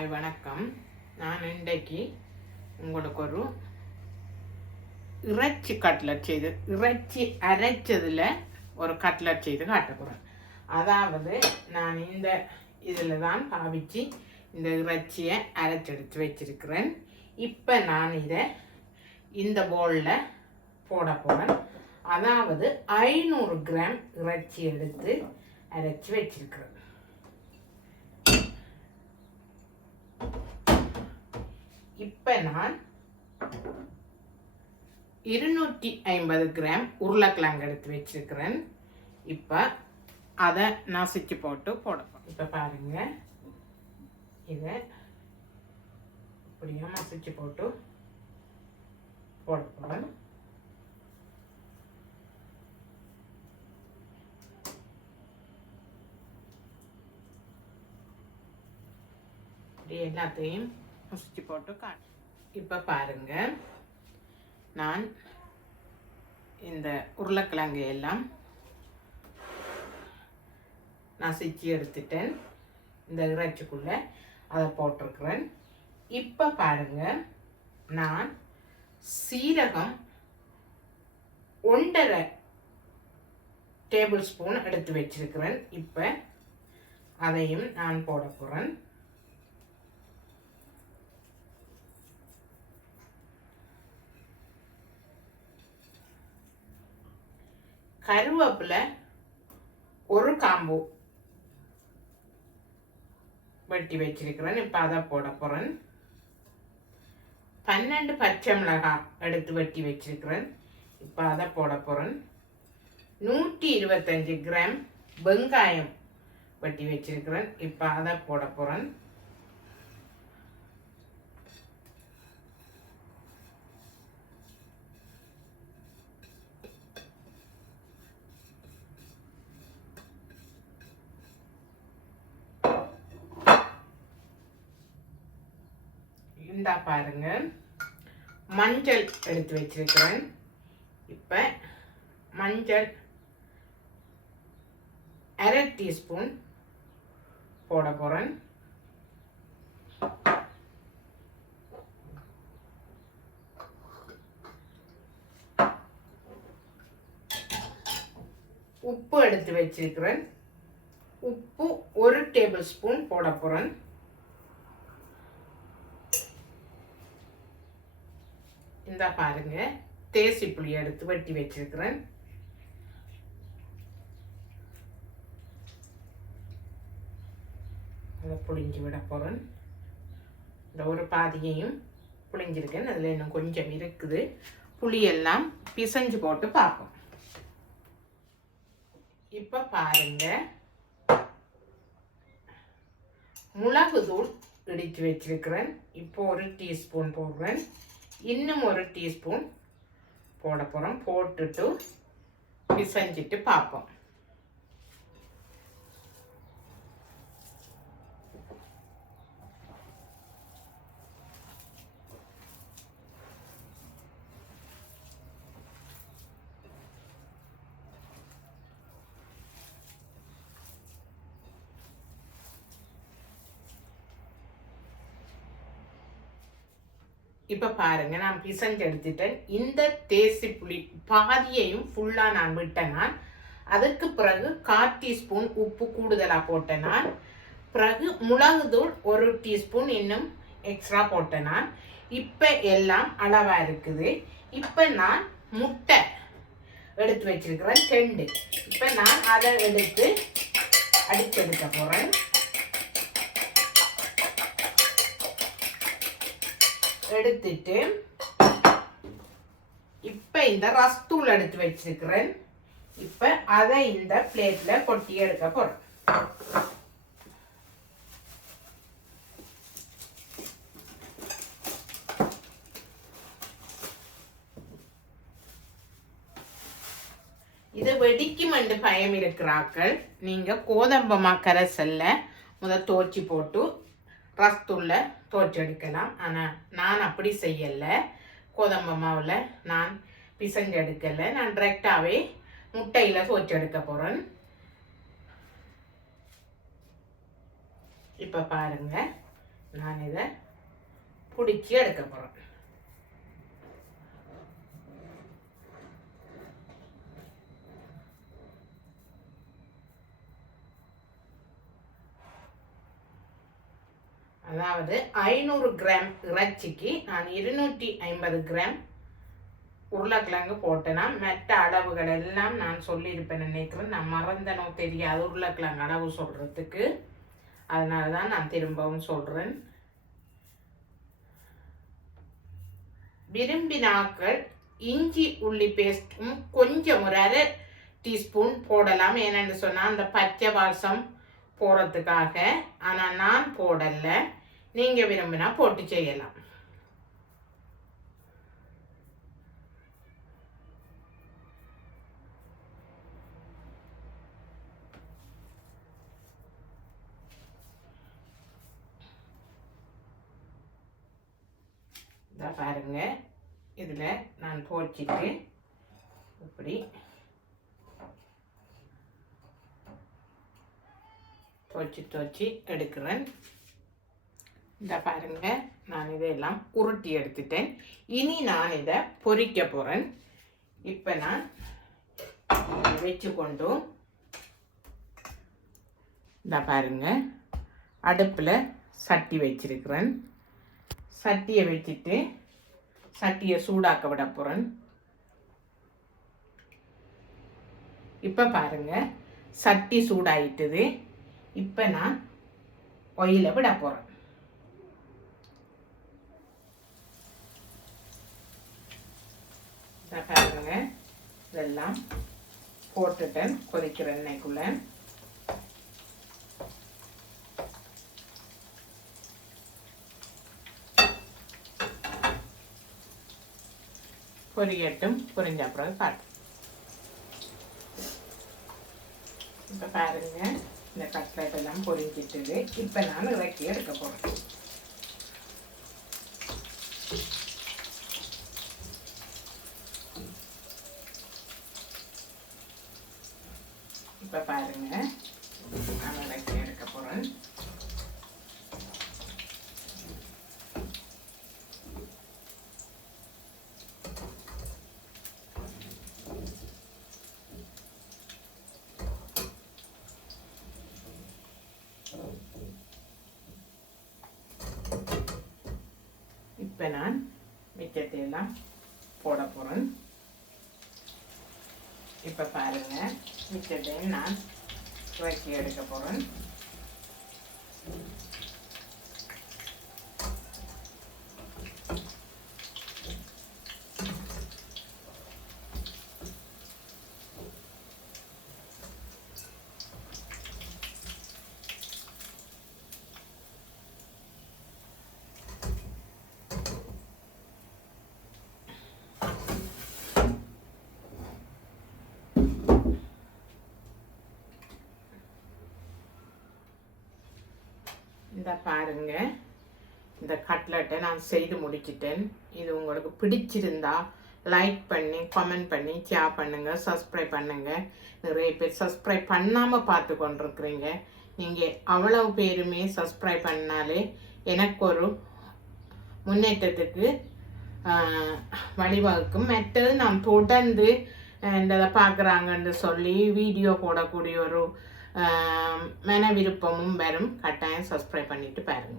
Hi வணக்கம். நான் இன்றைக்கு உங்களுக்கு ஒரு இறைச்சி கட்லட் செய்து இறைச்சி அரைச்சதில் ஒரு கட்லட் செய்து காட்ட போகிறேன் அதாவது நான் இந்த இதில் தான் பாவிச்சு இந்த இறைச்சியை அரைச்செடுத்து வச்சிருக்கிறேன். இப்போ நான் இதை இந்த போலில் போட போகிறேன் அதாவது ஐநூறு கிராம் இறைச்சி எடுத்து அரைச்சி வச்சிருக்கிறேன். இப்போ நான் இருநூற்றி ஐம்பது கிராம் உருளைக்கிழங்கு எடுத்து வச்சிருக்கிறேன். இப்போ அதை நசுக்கி போட்டு போடப்போம் இப்போ பாருங்க. இதை இப்படியா நசுக்கி போட்டு போட இப்படி எல்லாத்தையும் நசுக்கி போட்டு காட்டு. இப்போ பாருங்க. நான் இந்த உருளைக்கிழங்கு எல்லாம் நசுக்கி எடுத்துட்டேன். இந்த இறைச்சிக்குள்ளே அதை போட்டிருக்கிறேன். இப்போ பாருங்க. நான் சீரகம் ஒன்றரை டேபிள் ஸ்பூன் எடுத்து வச்சிருக்கிறேன். இப்போ அதையும் நான் போட போகிறேன் கருவேப்பிலை ஒரு காம்பு வெட்டி வச்சிருக்கிறேன். இப்போ அதை போட போகிறேன் பன்னெண்டு பச்சை மிளகாய் எடுத்து வெட்டி வச்சிருக்கிறேன். இப்போ அதை போட போகிறேன் நூற்றி இருபத்தஞ்சி கிராம் வெங்காயம் வெட்டி வச்சிருக்கிறேன். இப்போ அதை போட போகிறேன் இந்தா பாருங்க. மஞ்சள் எடுத்து வச்சிருக்கிறேன். இப்போ மஞ்சள் அரை டீஸ்பூன் போட போகிறேன் உப்பு எடுத்து வச்சிருக்கிறேன். உப்பு ஒரு டேபிள் ஸ்பூன் போட போகிறேன் இந்த பாருங்க. தேசி புளி எடுத்து வெட்டி வச்சிருக்கிறேன். அதை புளிஞ்சு விட போகிறேன் இந்த ஒரு பாதியையும் புளிஞ்சிருக்கேன் அதில் இன்னும் கொஞ்சம் இருக்குது. புளியெல்லாம் பிசைஞ்சு போட்டு பார்ப்போம். இப்போ பாருங்க. மிளகு தூள் இடித்து வச்சிருக்கிறேன். இப்போ ஒரு டீஸ்பூன் போடுறேன். இன்னும் ஒரு டீஸ்பூன் போட போகிறோம் போட்டுட்டு பிசைஞ்சிட்டு பார்ப்போம். இப்போ பாருங்க நான் பிசைஞ்சு எடுத்துட்டேன். இந்த தேசி புளி பாதியையும் ஃபுல்லாக நான் விட்டேன் நான். அதுக்கு பிறகு கால் டீஸ்பூன் உப்பு கூடுதலாக போட்டேன் நான். பிறகு மிளகுதூள் ஒரு டீஸ்பூன் இன்னும் எக்ஸ்ட்ரா போட்டேன் நான். இப்போ எல்லாம் அளவாக இருக்குது. இப்போ நான் முட்டை எடுத்து வச்சிருக்கிறேன் ரெண்டு இப்போ நான் அதை எடுத்து அடிச்செடுக்க போகிறேன் எடுத்துட்டு இப்போ இந்த ரஸ்தூள் எடுத்து வச்சிருக்கிறேன். இப்போ அதை இந்த பிளேட்ல கொட்டி எடுக்க போறேன். இது வெடிக்கும் என்று பயம் இருக்கிறாக்கள் நீங்க கோதம்பமா கரைசல்ல முத தோச்சி போட்டு ரஸ்துள்ள தோச்செடுக்கலாம் ஆனால் நான் அப்படி செய்யலை. கோதம்பு மாவில் நான் பிசைஞ்செடுக்கலை. நான் டைரெக்டாகவே முட்டையில் தோற்றெடுக்க போகிறேன் இப்போ பாருங்கள் நான் இதை பிடிச்சி எடுக்க போகிறேன் அதாவது ஐநூறு கிராம் இறைச்சிக்கு நான் இருநூற்றி ஐம்பது கிராம் உருளைக்கிழங்கு போட்டேன்னா மற்ற அளவுகள் எல்லாம் நான் சொல்லியிருப்பேன் நினைக்கிறேன். நான் மறந்தனோ தெரியாது உருளைக்கிழங்கு அளவு சொல்கிறதுக்கு அதனால தான் நான் திரும்பவும் சொல்கிறேன் விரும்பினாக்கள் இஞ்சி உள்ளி பேஸ்ட்டும் கொஞ்சம் ஒரு அரை டீஸ்பூன் போடலாம். ஏனென்று சொன்னால் அந்த பச்சை வாசம் போகிறதுக்காக ஆனால் நான் போடலை. நீங்கள் விரும்பினா போட்டு செய்யலாம். இதை பாருங்க. இதில் நான் போச்சிட்டு இப்படி. துவச்சி துவச்சி எடுக்கிறேன். இந்த பாருங்க நான் இதையெல்லாம் உருட்டி எடுத்துட்டேன். இனி நான் இதை பொறிக்க போகிறேன் இப்போ நான் வச்சு கொண்டு இந்த பாருங்க அடுப்பில் சட்டி வச்சிருக்கிறேன். சட்டியை வச்சுட்டு சட்டியை சூடாக்க விட போகிறேன் இப்போ பாருங்க சட்டி சூடாயிட்டுது. இப்போ நான் ஒயில விட போகிறேன் பாருங்க. இதெல்லாம் போட்டுட்டேன் கொதிக்கிற எண்ணெய்க்குள்ள. பொரியட்டும் பொரிஞ்ச அப்புறம் காட்டு இப்போ பாருங்க இந்த கட்லெட் எல்லாம் பொரிஞ்சிட்டுது. இப்போ நான் இறக்கி எடுக்க போகிறேன் இப்போ பாருங்க நான் இறக்கி எடுக்க போகிறேன் இப்போ நான் மிச்சத்தை எல்லாம் போட போகிறேன் இப்போ பாருங்க மிச்சத்தையும் நான் இறக்கி எடுக்க போகிறேன் இந்த பாருங்க. இந்த கட்லெட்டை நான் செய்து முடிச்சிட்டேன் இது உங்களுக்கு பிடிச்சிருந்தா லைக் பண்ணி கமெண்ட் பண்ணி ஷேர் பண்ணுங்கள் சப்ஸ்கிரைப் பண்ணுங்கள் நிறைய பேர் சப்ஸ்கிரைப் பண்ணாமல் பார்த்து கொண்டிருக்கிறீங்க. நீங்கள் அவ்வளவு பேருமே சப்ஸ்கிரைப் பண்ணாலே எனக்கு ஒரு முன்னேற்றத்துக்கு வழிவகுக்கும். மற்றது நான் தொடர்ந்து இந்த இதை பார்க்குறாங்கன்னு சொல்லி வீடியோ போடக்கூடிய ஒரு மன விருப்பமும் வரும். கட்டாயம் சப்ஸ்கிரைப் பண்ணிட்டு பாருங்க.